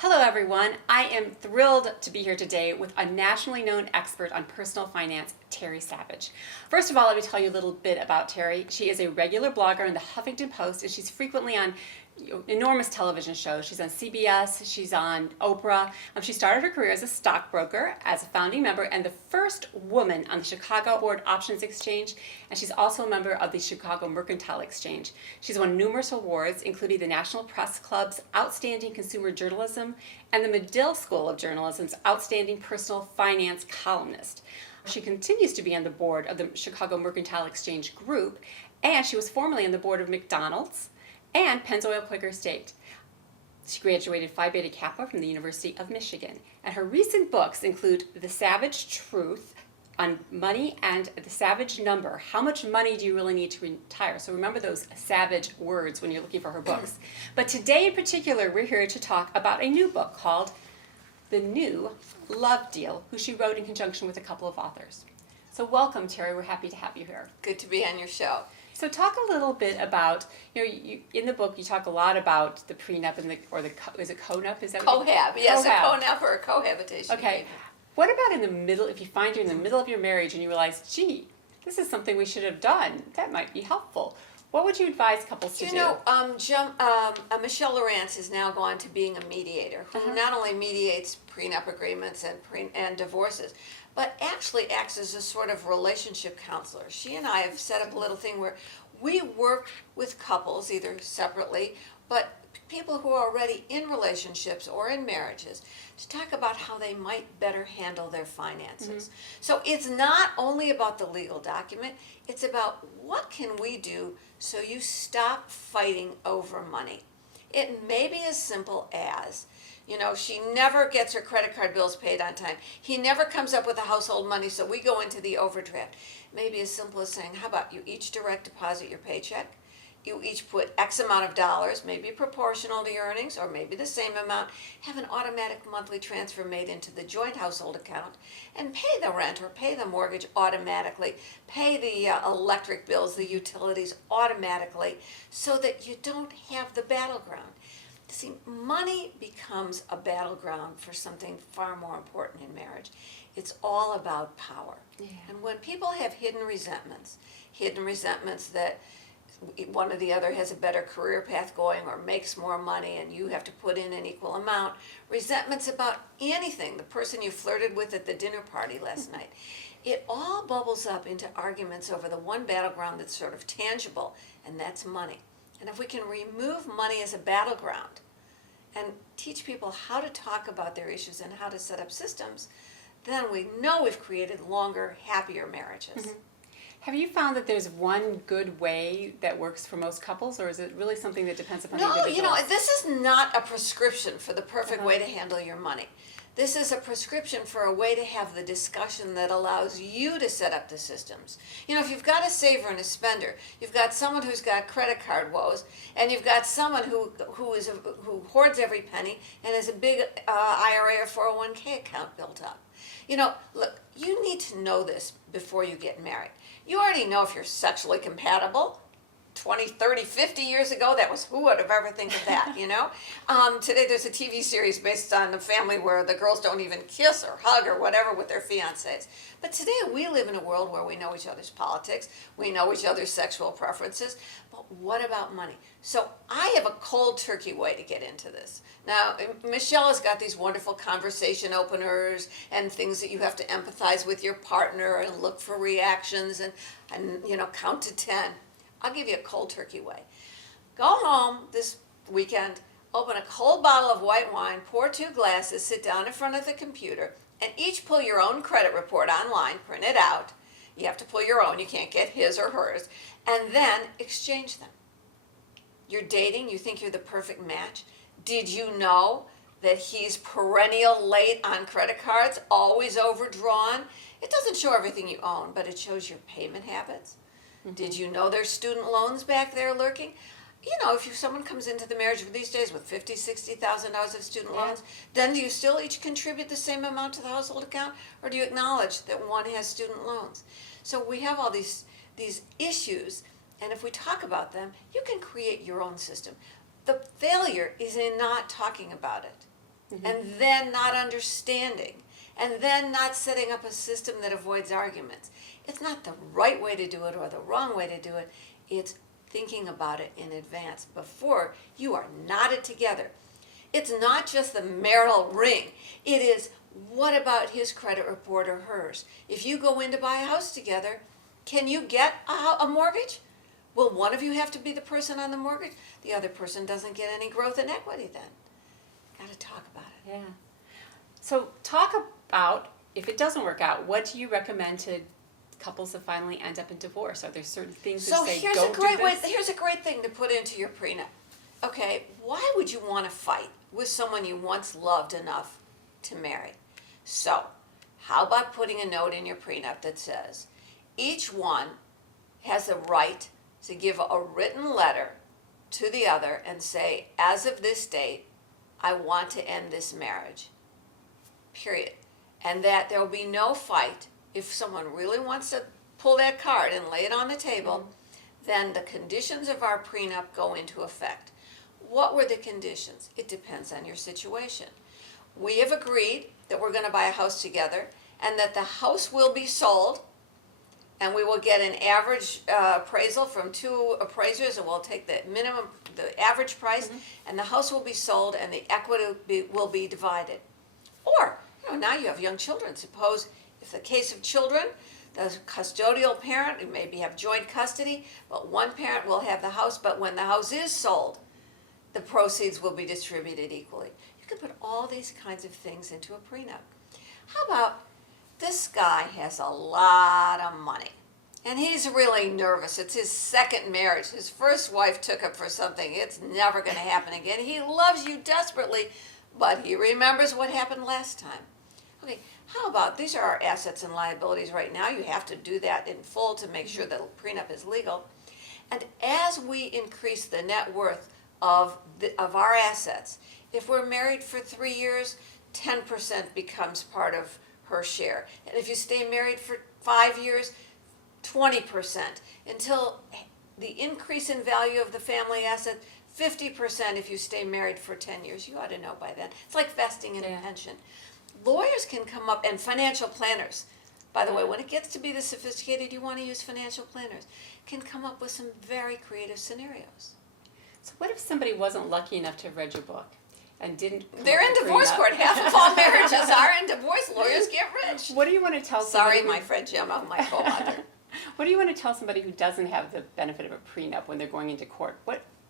Hello, everyone. I am thrilled to be here today with a nationally known expert on personal finance, Terry Savage. First of all, let me tell you a little bit about Terry. She is a regular blogger in the Huffington Post, and she's frequently on enormous television shows. She's on CBS, she's on Oprah. She started her career as a stockbroker, as a founding member, and the first woman on the Chicago Board Options Exchange, and she's also a member of the Chicago Mercantile Exchange. She's won numerous awards, including the National Press Club's Outstanding Consumer Journalism and the Medill School of Journalism's Outstanding Personal Finance Columnist. She continues to be on the board of the Chicago Mercantile Exchange Group, and she was formerly on the board of McDonald's and Pennzoil Quaker State. She graduated Phi Beta Kappa from the University of Michigan. And her recent books include The Savage Truth on Money and The Savage Number. How much money do you really need to retire? So remember those savage words when you're looking for her books. But today in particular, we're here to talk about a new book called The New Love Deal, who she wrote in conjunction with a couple of authors. So welcome, Terry. We're happy to have you here. Good to be on your show. So talk a little bit about, in the book you talk a lot about the prenup and is it conup? Is that Cohab, yes, a conup or a cohabitation. Okay. What about in the middle, if you find you're in the middle of your marriage and you realize, gee, this is something we should have done, that might be helpful. What would you advise couples to do? Michelle Lawrence is now gone to being a mediator who not only mediates prenup agreements and divorces, but actually acts as a sort of relationship counselor. She and I have set up a little thing where we work with couples, either separately, but people who are already in relationships or in marriages, to talk about how they might better handle their finances. So it's not only about the legal document, it's about what can we do so you stop fighting over money. It may be as simple as, she never gets her credit card bills paid on time. He never comes up with the household money, so we go into the overdraft. Maybe as simple as saying, how about you each direct deposit your paycheck? You each put X amount of dollars, maybe proportional to your earnings, or maybe the same amount, have an automatic monthly transfer made into the joint household account, and pay the rent or pay the mortgage automatically, pay the electric bills, the utilities automatically, so that you don't have the battleground. See, money becomes a battleground for something far more important in marriage. It's all about power. Yeah. And when people have hidden resentments that one or the other has a better career path going or makes more money and you have to put in an equal amount, resentments about anything, the person you flirted with at the dinner party last night, it all bubbles up into arguments over the one battleground that's sort of tangible, and that's money. And if we can remove money as a battleground and teach people how to talk about their issues and how to set up systems, then we know we've created longer, happier marriages. Have you found that there's one good way that works for most couples, or is it really something that depends upon the individual? No, this is not a prescription for the perfect way to handle your money. This is a prescription for a way to have the discussion that allows you to set up the systems. If you've got a saver and a spender, you've got someone who's got credit card woes, and you've got someone who hoards every penny and has a big IRA or 401k account built up. Look, you need to know this before you get married. You already know if you're sexually compatible. 20, 30, 50 years ago, who would have ever think of that, Today there's a TV series based on a family where the girls don't even kiss or hug or whatever with their fiancés. But today we live in a world where we know each other's politics, we know each other's sexual preferences, but what about money? So I have a cold turkey way to get into this. Now, Michelle has got these wonderful conversation openers and things that you have to empathize with your partner and look for reactions and count to 10. I'll give you a cold turkey way. Go home this weekend, open a cold bottle of white wine, pour 2 glasses, sit down in front of the computer, and each pull your own credit report online, print it out. You have to pull your own, you can't get his or hers, and then exchange them. You're dating, you think you're the perfect match. Did you know that he's perennial late on credit cards, always overdrawn? It doesn't show everything you own, but it shows your payment habits. Did you know there's student loans back there lurking? If someone comes into the marriage these days with $50,000, $60,000 of student loans, then do you still each contribute the same amount to the household account, or do you acknowledge that one has student loans? So we have all these issues, and if we talk about them, you can create your own system. The failure is in not talking about it. and then not understanding, and then not setting up a system that avoids arguments. It's not the right way to do it or the wrong way to do it. It's thinking about it in advance before you are knotted together. It's not just the marital ring. It is, what about his credit report or hers? If you go in to buy a house together, can you get a mortgage? Will one of you have to be the person on the mortgage? The other person doesn't get any growth in equity then. Got to talk about it. Yeah. So talk about, if it doesn't work out, what do you recommend to couples that finally end up in divorce? Are there certain things that say, here's don't a great do way. this? Here's a great thing to put into your prenup. Okay, why would you want to fight with someone you once loved enough to marry? So, how about putting a note in your prenup that says, each one has the right to give a written letter to the other and say, as of this date, I want to end this marriage, period. And that there will be no fight. If someone really wants to pull that card and lay it on the table, then the conditions of our prenup go into effect. What were the conditions? It depends on your situation. We have agreed that we're going to buy a house together and that the house will be sold, and we will get an average appraisal from 2 appraisers, and we'll take the average price, and the house will be sold and the equity will be divided. Or, now you have young children. Suppose, if the case of children, the custodial parent, you maybe have joint custody, but one parent will have the house, but when the house is sold, the proceeds will be distributed equally. You can put all these kinds of things into a prenup. How about, this guy has a lot of money, and he's really nervous. It's his second marriage. His first wife took him for something. It's never going to happen again. He loves you desperately, but he remembers what happened last time. Okay, how about, these are our assets and liabilities right now. You have to do that in full to make sure that the prenup is legal. And as we increase the net worth of our assets, if we're married for 3 years, 10% becomes part of her share. And if you stay married for 5 years, 20%, until the increase in value of the family asset, 50% if you stay married for 10 years. You ought to know by then. It's like vesting in a pension. Lawyers can come up, and financial planners, by the way, when it gets to be this sophisticated, you want to use financial planners, can come up with some very creative scenarios. So what if somebody wasn't lucky enough to have read your book and didn't come They're up in with a divorce prenup? court. Half of all marriages are, and divorce lawyers get rich. What do you want to tell somebody? Sorry, my friend Gemma, my co-author. What do you want to tell somebody who doesn't have the benefit of a prenup when they're going into court?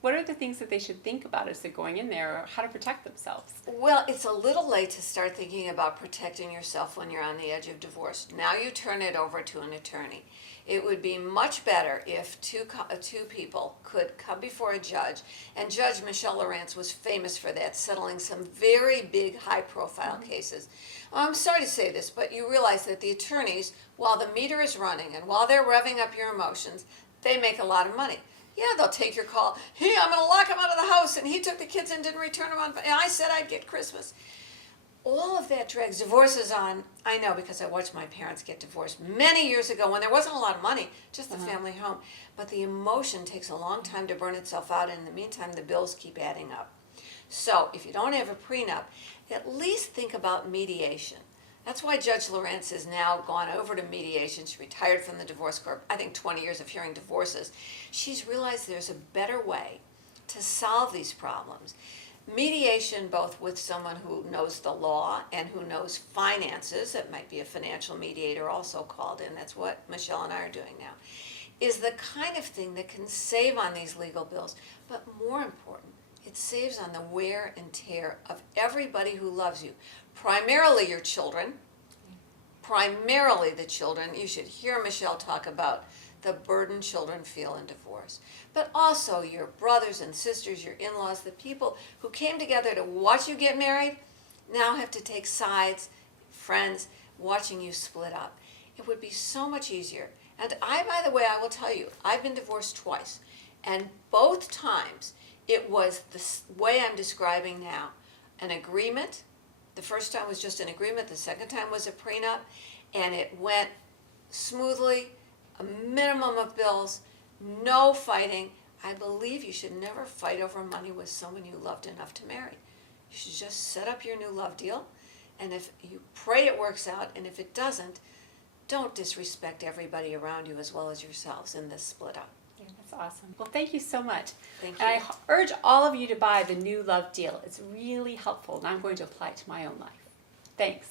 What are the things that they should think about as they're going in there, or how to protect themselves? Well, it's a little late to start thinking about protecting yourself when you're on the edge of divorce. Now you turn it over to an attorney. It would be much better if two people could come before a judge, and Judge Michelle Lawrence was famous for that, settling some very big, high-profile cases. Well, I'm sorry to say this, but you realize that the attorneys, while the meter is running and while they're revving up your emotions, they make a lot of money. Yeah, they'll take your call. Hey, I'm going to lock him out of the house, and he took the kids and didn't return them on. And I said I'd get Christmas. All of that drags divorces on. I know, because I watched my parents get divorced many years ago when there wasn't a lot of money, just the family home. But the emotion takes a long time to burn itself out, and in the meantime, the bills keep adding up. So if you don't have a prenup, at least think about mediation. That's why Judge Lawrence has now gone over to mediation. She retired from the divorce court, I think 20 years of hearing divorces. She's realized there's a better way to solve these problems. Mediation, both with someone who knows the law and who knows finances, it might be a financial mediator also called in, that's what Michelle and I are doing now, is the kind of thing that can save on these legal bills. But more important, it saves on the wear and tear of everybody who loves you. Primarily your children, primarily the children. You should hear Michelle talk about the burden children feel in divorce. But also your brothers and sisters, your in-laws, the people who came together to watch you get married, now have to take sides, friends, watching you split up. It would be so much easier. And by the way, I will tell you, I've been divorced twice. And both times, it was the way I'm describing now. An agreement. The first time was just an agreement. The second time was a prenup. And it went smoothly, a minimum of bills, no fighting. I believe you should never fight over money with someone you loved enough to marry. You should just set up your new love deal, and if you pray it works out, and if it doesn't, don't disrespect everybody around you as well as yourselves in this split up. Yeah, that's awesome. Well, thank you so much. Thank And you. I urge all of you to buy the new Love Deal. It's really helpful, and I'm going to apply it to my own life. Thanks.